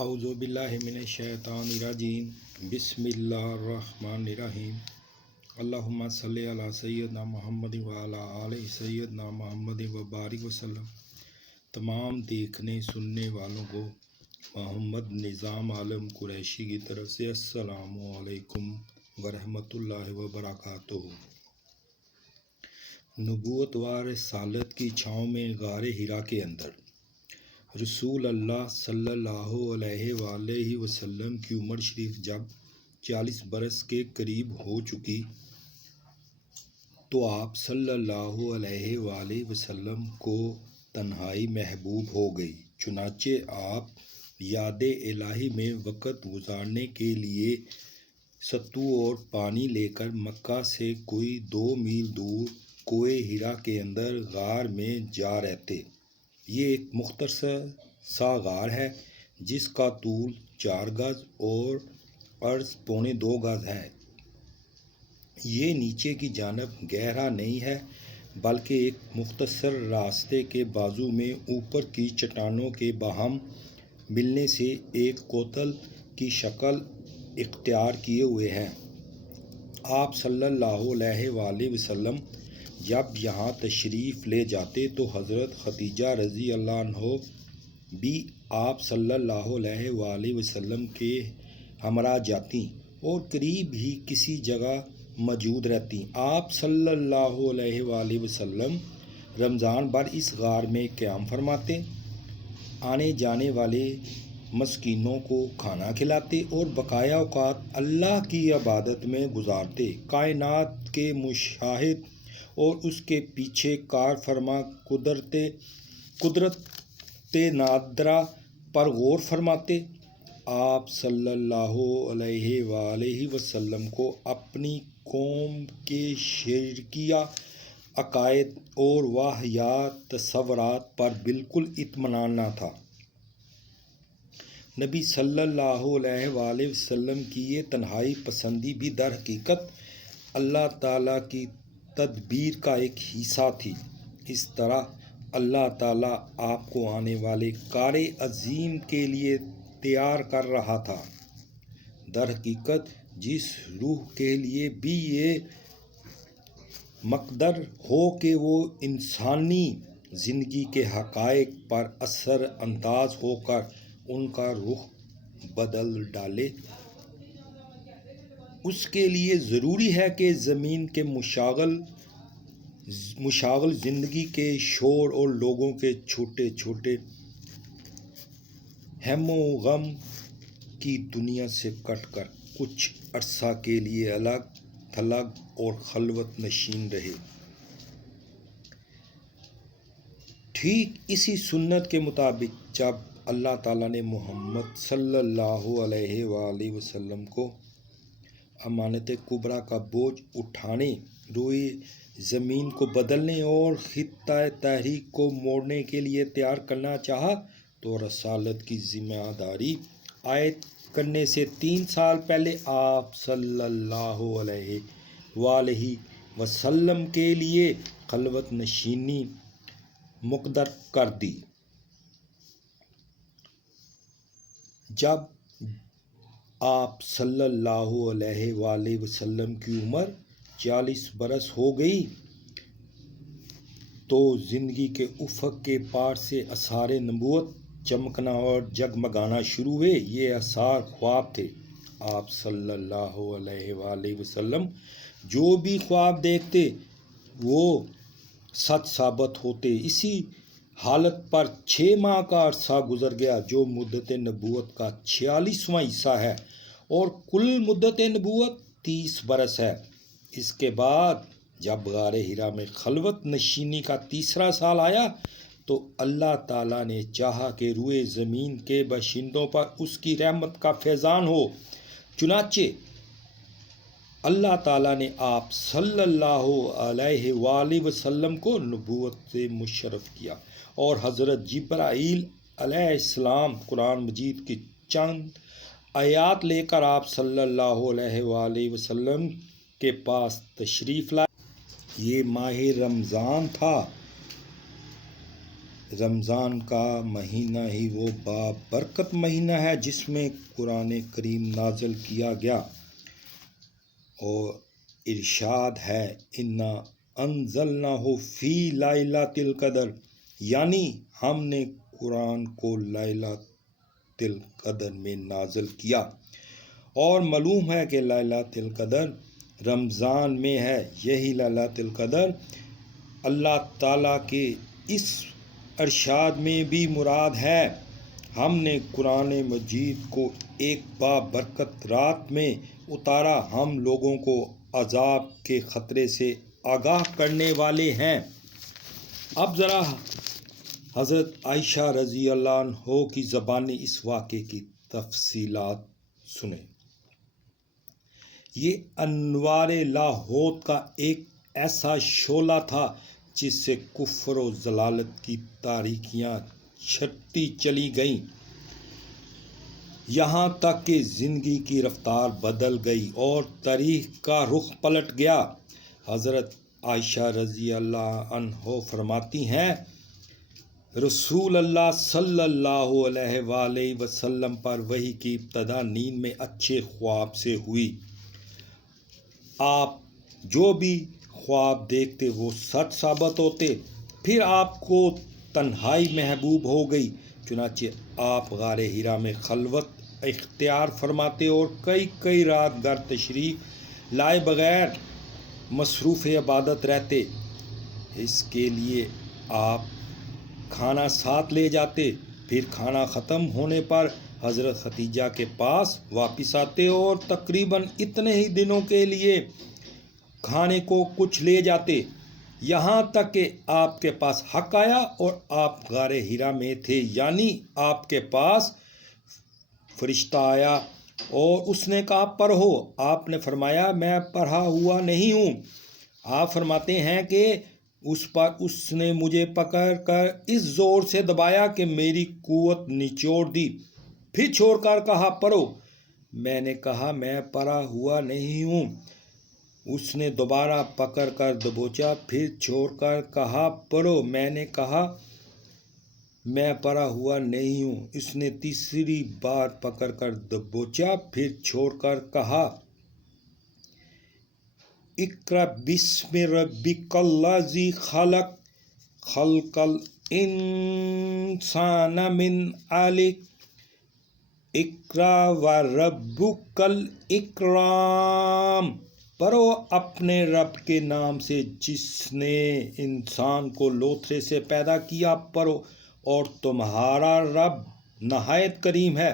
اعوذ باللہ من الشیطان الرجیم بسم اللہ الرحمن الرحیم اللہم صلی علی سیدنا محمد وعلی آل سیدنا محمد وبارک وسلم۔ تمام دیکھنے سننے والوں کو محمد نظام عالم قریشی کی طرف سے السلام علیکم ورحمۃ اللہ وبرکاتہ۔ نبوت و رسالت کی چھاؤں میں غار حرا کے اندر رسول اللہ صلی اللہ علیہ وآلہ وسلم کی عمر شریف جب 40 برس کے قریب ہو چکی تو آپ صلی اللہ علیہ وآلہ وسلم کو تنہائی محبوب ہو گئی، چنانچہ آپ یاد الہی میں وقت گزارنے کے لیے ستو اور پانی لے کر مکہ سے کوئی 2 میل دور کوہ حرا کے اندر غار میں جا رہتے۔ یہ ایک مختصر سا غار ہے جس کا طول 4 گز اور عرض 2.25 گز ہے۔ یہ نیچے کی جانب گہرا نہیں ہے بلکہ ایک مختصر راستے کے بازو میں اوپر کی چٹانوں کے باہم ملنے سے ایک کوتل کی شکل اختیار کیے ہوئے ہے۔ آپ صلی اللہ علیہ وآلہ وسلم جب یہاں تشریف لے جاتے تو حضرت خدیجہ رضی اللہ عنہ بھی آپ صلی اللہ علیہ وآلہ وسلم کے ہمراہ جاتی اور قریب ہی کسی جگہ موجود رہتی۔ آپ صلی اللہ علیہ وآلہ وسلم رمضان بھر اس غار میں قیام فرماتے، آنے جانے والے مسکینوں کو کھانا کھلاتے اور بقایا اوقات اللہ کی عبادت میں گزارتے۔ کائنات کے مشاہد اور اس کے پیچھے کار فرما قدرت نادرہ پر غور فرماتے۔ آپ صلی اللہ علیہ وآلہ وسلم کو اپنی قوم کے شرکیہ عقائد اور واہیات تصورات پر بالکل اطمینان نہ تھا۔ نبی صلی اللہ علیہ وآلہ وسلم کی یہ تنہائی پسندی بھی در حقیقت اللہ تعالیٰ کی تدبیر کا ایک حصہ تھی۔ اس طرح اللہ تعالیٰ آپ کو آنے والے کار عظیم کے لیے تیار کر رہا تھا۔ در حقیقت جس روح کے لیے بھی یہ مقدر ہو کہ وہ انسانی زندگی کے حقائق پر اثر انداز ہو کر ان کا رخ بدل ڈالے، اس کے لیے ضروری ہے کہ زمین کے مشاغل زندگی کے شور اور لوگوں کے چھوٹے چھوٹے ہم و غم کی دنیا سے کٹ کر کچھ عرصہ کے لیے الگ تھلگ اور خلوت نشین رہے۔ ٹھیک اسی سنت کے مطابق جب اللہ تعالیٰ نے محمد صلی اللہ علیہ وآلہ وسلم کو امانت کبریٰ کا بوجھ اٹھانے، روئے زمین کو بدلنے اور خطہ تحریک کو موڑنے کے لیے تیار کرنا چاہا تو رسالت کی ذمہ داری عائد کرنے سے 3 سال پہلے آپ صلی اللہ علیہ وآلہ وسلم کے لیے خلوت نشینی مقرر کر دی۔ جب آپ صلی اللہ علیہ وآلہ وسلم کی عمر 40 برس ہو گئی تو زندگی کے افق کے پار سے آثار نبوت چمکنا اور جگمگانا شروع ہوئے۔ یہ آثار خواب تھے۔ آپ صلی اللہ علیہ وآلہ وسلم جو بھی خواب دیکھتے وہ سچ ثابت ہوتے۔ اسی حالت پر 6 ماہ کا عرصہ گزر گیا جو مدت نبوت کا 46واں حصہ ہے اور کل مدت نبوت 30 برس ہے۔ اس کے بعد جب غار حرا میں خلوت نشینی کا 3واں سال آیا تو اللہ تعالیٰ نے چاہا کہ روئے زمین کے باشندوں پر اس کی رحمت کا فیضان ہو، چنانچہ اللہ تعالیٰ نے آپ صلی اللہ علیہ وآلہ وسلم کو نبوت سے مشرف کیا اور حضرت جبرائیل علیہ السلام قرآن مجید کی چند آیات لے کر آپ صلی اللہ علیہ وآلہ وسلم کے پاس تشریف لائے۔ یہ ماہ رمضان تھا۔ رمضان کا مہینہ ہی وہ بابرکت مہینہ ہے جس میں قرآن کریم نازل کیا گیا، اور ارشاد ہے انا انزلناہ فی لیلۃ القدر، یعنی ہم نے قرآن کو لیلۃ القدر میں نازل کیا، اور معلوم ہے کہ لیلۃ القدر رمضان میں ہے۔ یہی لیلۃ القدر اللہ تعالیٰ کے اس ارشاد میں بھی مراد ہے، ہم نے قرآن مجید کو ایک بابرکت رات میں اتارا، ہم لوگوں کو عذاب کے خطرے سے آگاہ کرنے والے ہیں۔ اب ذرا حضرت عائشہ رضی اللہ عنہ کی زبانی اس واقعے کی تفصیلات سنیں۔ یہ انوار لاہوت کا ایک ایسا شعلہ تھا جس سے کفر و ضلالت کی تاریکیاں چھٹتی چلی گئیں، یہاں تک کہ زندگی کی رفتار بدل گئی اور تاریخ کا رخ پلٹ گیا۔ حضرت عائشہ رضی اللہ عنہ فرماتی ہیں، رسول اللہ صلی اللہ علیہ وآلہ وسلم پر وحی کی ابتدا نیند میں اچھے خواب سے ہوئی۔ آپ جو بھی خواب دیکھتے وہ سچ ثابت ہوتے۔ پھر آپ کو تنہائی محبوب ہو گئی، چنانچہ آپ غار حرا میں خلوت اختیار فرماتے اور کئی رات گھر تشریف لائے بغیر مصروف عبادت رہتے۔ اس کے لیے آپ کھانا ساتھ لے جاتے، پھر کھانا ختم ہونے پر حضرت خدیجہ کے پاس واپس آتے اور تقریباً اتنے ہی دنوں کے لیے کھانے کو کچھ لے جاتے، یہاں تک کہ آپ کے پاس حق آیا اور آپ غار حرا میں تھے، یعنی آپ کے پاس فرشتہ آیا اور اس نے کہا پڑھو۔ آپ نے فرمایا میں پڑھا ہوا نہیں ہوں۔ آپ فرماتے ہیں کہ اس نے مجھے پکڑ کر اس زور سے دبایا کہ میری قوت نچوڑ دی، پھر چھوڑ کر کہا پڑھو۔ میں نے کہا میں پڑھا ہوا نہیں ہوں۔ اس نے دوبارہ پکڑ کر دبوچا، پھر چھوڑ کر کہا پڑھو۔ میں نے کہا میں پڑھا ہوا نہیں ہوں۔ اس نے تیسری بار پکڑ کر دبوچا، پھر چھوڑ کر کہا اقرأ بسم ربک الذی خلق خلق الانسان من علق اقرأ وربک الاکرم، پڑھو اپنے رب کے نام سے جس نے انسان کو لوتھڑے سے پیدا کیا، پڑھو اور تمہارا رب نہایت کریم ہے۔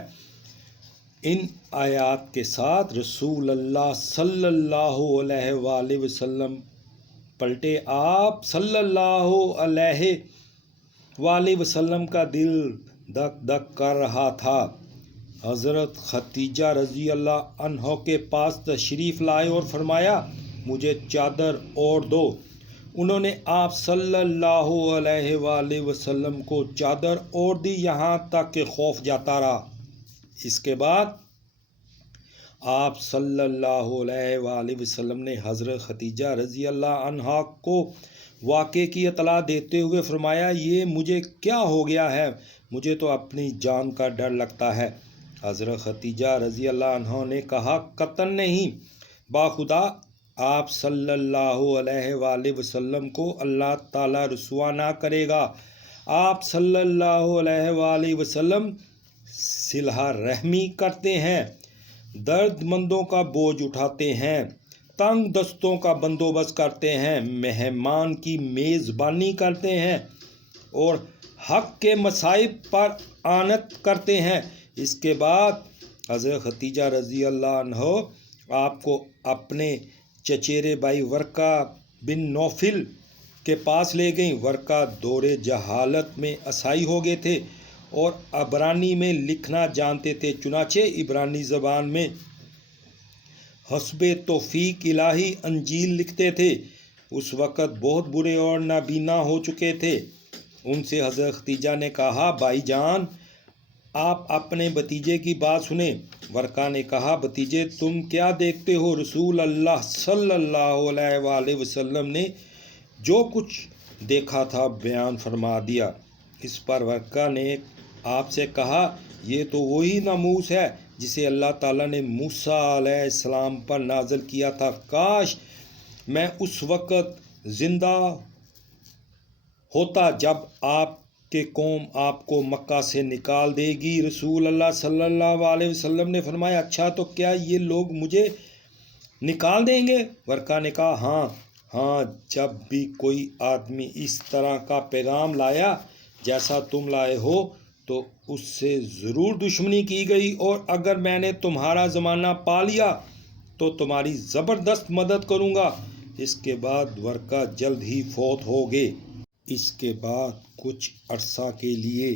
ان آیات کے ساتھ رسول اللہ صلی اللہ علیہ وآلہ وسلم پلٹے۔ آپ صلی اللہ علیہ وآلہ وسلم کا دل دک دک کر رہا تھا۔ حضرت خدیجہ رضی اللہ عنہ کے پاس تشریف لائے اور فرمایا مجھے چادر اوڑھ دو۔ انہوں نے آپ صلی اللہ علیہ وآلہ وسلم کو چادر اوڑھ دی، یہاں تک کہ خوف جاتا رہا۔ اس کے بعد آپ صلی اللہ علیہ وآلہ وسلم نے حضرت خدیجہ رضی اللہ عنہا کو واقعے کی اطلاع دیتے ہوئے فرمایا یہ مجھے کیا ہو گیا ہے، مجھے تو اپنی جان کا ڈر لگتا ہے۔ حضرت خدیجہ رضی اللہ عنہ نے کہا قطعاً نہیں، باخدا آپ صلی اللہ علیہ وآلہ وسلم کو اللہ تعالیٰ رسوا نہ کرے گا۔ آپ صلی اللہ علیہ وآلہ وسلم صلہ رحمی کرتے ہیں، درد مندوں کا بوجھ اٹھاتے ہیں، تنگ دستوں کا بندوبست کرتے ہیں، مہمان کی میزبانی کرتے ہیں اور حق کے مصائب پر اعانت کرتے ہیں۔ اس کے بعد حضرت خدیجہ رضی اللہ عنہ آپ کو اپنے چچیرے بھائی ورقہ بن نوفل کے پاس لے گئیں۔ ورقہ دور جہالت میں عیسائی ہو گئے تھے اور عبرانی میں لکھنا جانتے تھے، چنانچہ عبرانی زبان میں حسب توفیق الہی انجیل لکھتے تھے۔ اس وقت بہت برے اور نابینا ہو چکے تھے۔ ان سے حضرت خدیجہ نے کہا بھائی جان آپ اپنے بھتیجے کی بات سنیں۔ ورقہ نے کہا بھتیجے تم کیا دیکھتے ہو؟ رسول اللہ صلی اللہ علیہ وآلہ وسلم نے جو کچھ دیکھا تھا بیان فرما دیا۔ اس پر ورقہ نے آپ سے کہا یہ تو وہی ناموس ہے جسے اللہ تعالیٰ نے موسیٰ علیہ السلام پر نازل کیا تھا، کاش میں اس وقت زندہ ہوتا جب آپ کہ قوم آپ کو مکہ سے نکال دے گی۔ رسول اللہ صلی اللہ علیہ وسلم نے فرمایا اچھا تو کیا یہ لوگ مجھے نکال دیں گے؟ ورقہ نے کہا ہاں جب بھی کوئی آدمی اس طرح کا پیغام لایا جیسا تم لائے ہو تو اس سے ضرور دشمنی کی گئی، اور اگر میں نے تمہارا زمانہ پا لیا تو تمہاری زبردست مدد کروں گا۔ اس کے بعد ورقہ جلد ہی فوت ہو گئے۔ اس کے بعد کچھ عرصہ کے لیے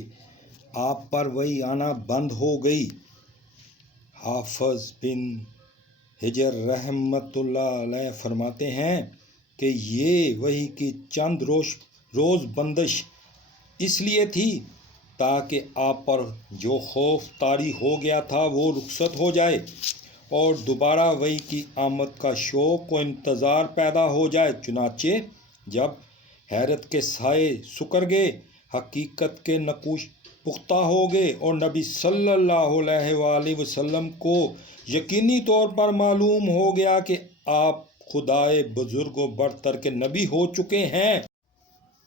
آپ پر وحی آنا بند ہو گئی۔ حافظ بن حجر رحمۃ اللہ علیہ فرماتے ہیں کہ یہ وحی کی چند روز بندش اس لیے تھی تاکہ آپ پر جو خوف طاری ہو گیا تھا وہ رخصت ہو جائے اور دوبارہ وحی کی آمد کا شوق و انتظار پیدا ہو جائے۔ چنانچہ جب حیرت کے سائے سکڑ گئے، حقیقت کے نقوش پختہ ہو گئے اور نبی صلی اللہ علیہ وآلہ وسلم کو یقینی طور پر معلوم ہو گیا کہ آپ خدائے بزرگ و برتر کے نبی ہو چکے ہیں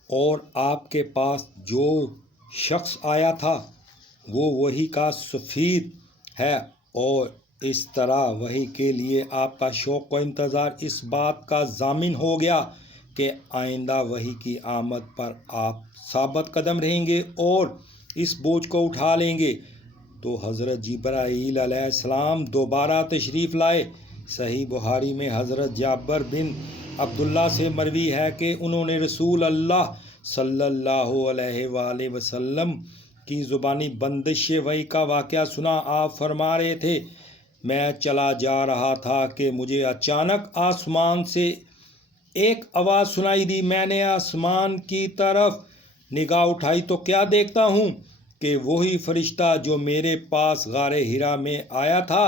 اور آپ کے پاس جو شخص آیا تھا وہ وحی کا سفیر ہے، اور اس طرح وحی کے لیے آپ کا شوق و انتظار اس بات کا ضامن ہو گیا کہ آئندہ وحی کی آمد پر آپ ثابت قدم رہیں گے اور اس بوجھ کو اٹھا لیں گے۔ تو حضرت جبرائیل علیہ السلام دوبارہ تشریف لائے۔ صحیح بخاری میں حضرت جابر بن عبداللہ سے مروی ہے کہ انہوں نے رسول اللہ صلی اللہ علیہ وآلہ وسلم کی زبانی بندش وحی کا واقعہ سنا۔ آپ فرما رہے تھے میں چلا جا رہا تھا کہ مجھے اچانک آسمان سے ایک آواز سنائی دی۔ میں نے آسمان کی طرف نگاہ اٹھائی تو کیا دیکھتا ہوں کہ وہی فرشتہ جو میرے پاس غار حرا میں آیا تھا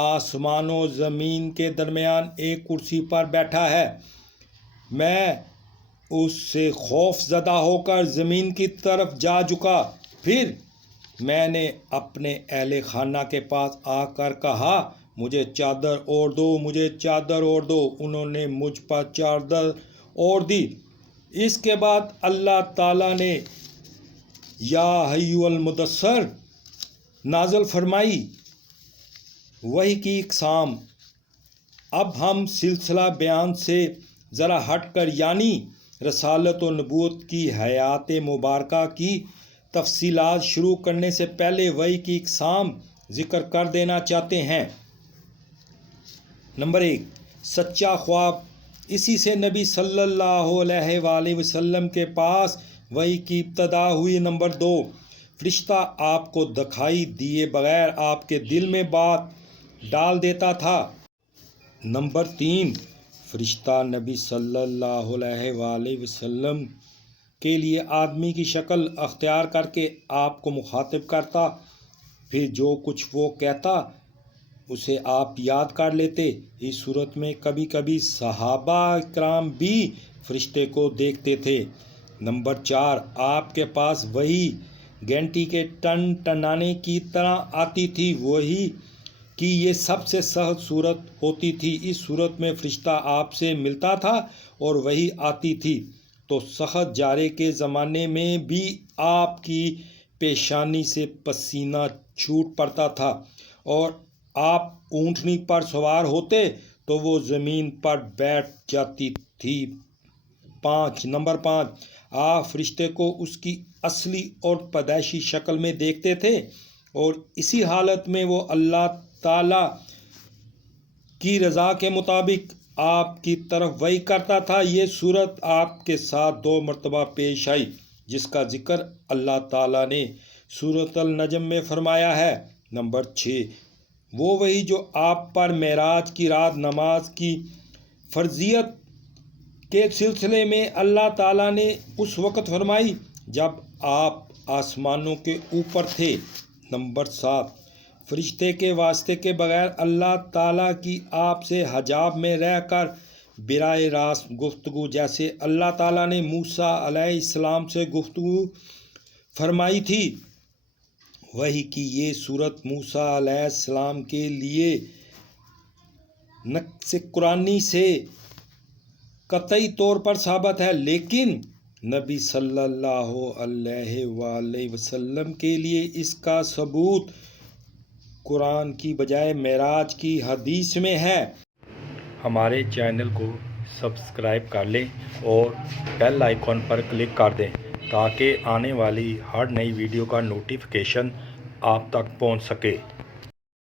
آسمان و زمین کے درمیان ایک کرسی پر بیٹھا ہے۔ میں اس سے خوف زدہ ہو کر زمین کی طرف جا جھکا، پھر میں نے اپنے اہل خانہ کے پاس آ کر کہا مجھے چادر اوڑھ دو، مجھے چادر اوڑھ دو۔ انہوں نے مجھ پر چادر اوڑھ دی۔ اس کے بعد اللہ تعالیٰ نے یا ایھا المدثر نازل فرمائی۔ وحی کی اقسام۔ اب ہم سلسلہ بیان سے ذرا ہٹ کر یعنی رسالت و نبوت کی حیات مبارکہ کی تفصیلات شروع کرنے سے پہلے وحی کی اقسام ذکر کر دینا چاہتے ہیں۔ نمبر 1، سچا خواب، اسی سے نبی صلی اللہ علیہ وآلہ وسلم کے پاس وحی کی ابتدا ہوئی۔ نمبر 2، فرشتہ آپ کو دکھائی دیے بغیر آپ کے دل میں بات ڈال دیتا تھا۔ نمبر 3، فرشتہ نبی صلی اللہ علیہ وآلہ وسلم کے لیے آدمی کی شکل اختیار کر کے آپ کو مخاطب کرتا، پھر جو کچھ وہ کہتا اسے آپ یاد کر لیتے۔ اس صورت میں کبھی کبھی صحابہ کرام بھی فرشتے کو دیکھتے تھے۔ نمبر 4، آپ کے پاس وحی گھنٹی کے ٹن ٹنانے کی طرح آتی تھی۔ وحی کی یہ سب سے سہل صورت ہوتی تھی۔ اس صورت میں فرشتہ آپ سے ملتا تھا اور وحی آتی تھی۔ تو سخت جارے کے زمانے میں بھی آپ کی پیشانی سے پسینہ چھوٹ پڑتا تھا اور آپ اونٹنی پر سوار ہوتے تو وہ زمین پر بیٹھ جاتی تھی۔ نمبر 5، آپ فرشتے کو اس کی اصلی اور پیدائشی شکل میں دیکھتے تھے اور اسی حالت میں وہ اللہ تعالیٰ کی رضا کے مطابق آپ کی طرف وحی کرتا تھا۔ یہ صورت آپ کے ساتھ 2 مرتبہ پیش آئی جس کا ذکر اللہ تعالیٰ نے سورۃ النجم میں فرمایا ہے۔ نمبر 6، وہ وحی جو آپ پر معراج کی رات نماز کی فرضیت کے سلسلے میں اللہ تعالیٰ نے اس وقت فرمائی جب آپ آسمانوں کے اوپر تھے۔ نمبر 7، فرشتے کے واسطے کے بغیر اللہ تعالیٰ کی آپ سے حجاب میں رہ کر براہ راست گفتگو، جیسے اللہ تعالیٰ نے موسیٰ علیہ السلام سے گفتگو فرمائی تھی۔ وحی کی یہ صورت موسیٰ علیہ السلام کے لیے نص قرآنی سے قطعی طور پر ثابت ہے، لیکن نبی صلی اللہ علیہ وآلہ وسلم کے لیے اس کا ثبوت قرآن کی بجائے معراج کی حدیث میں ہے۔ ہمارے چینل کو سبسکرائب کر لیں اور بیل آئیکن پر کلک کر دیں تاکہ آنے والی ہر نئی ویڈیو کا نوٹیفیکیشن آپ تک پہنچ سکے۔